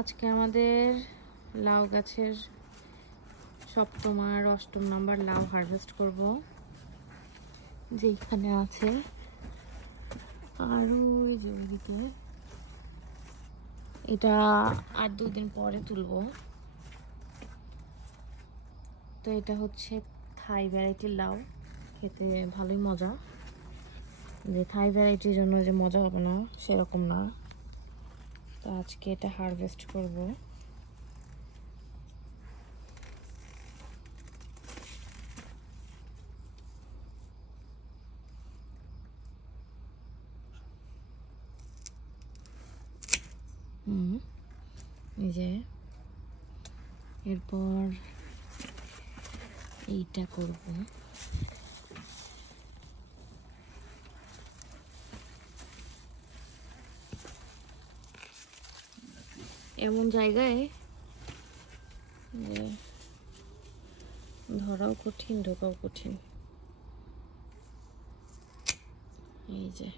আজকে আমাদের লাউ গাছের 7ম আর 8ম নাম্বার লাউ হারভেস্ট করব, যেখানে আছে আরো ওই যে ওইদিকে। এটা আর 2 দিন পরে তুলবো। তো এটা হচ্ছে থাই ভ্যারাইটির লাউ, খেতে ভালোই মজা। যে থাই ভ্যারাইটির জন্য যে মজা হবে না সেরকম না। তো আজকে এটা হারভেস্ট করব। এই যে এরপর এইটা করব। এমন জায়গায় যে ধরাও কঠিন, ঢোকাও কঠিন। এই যে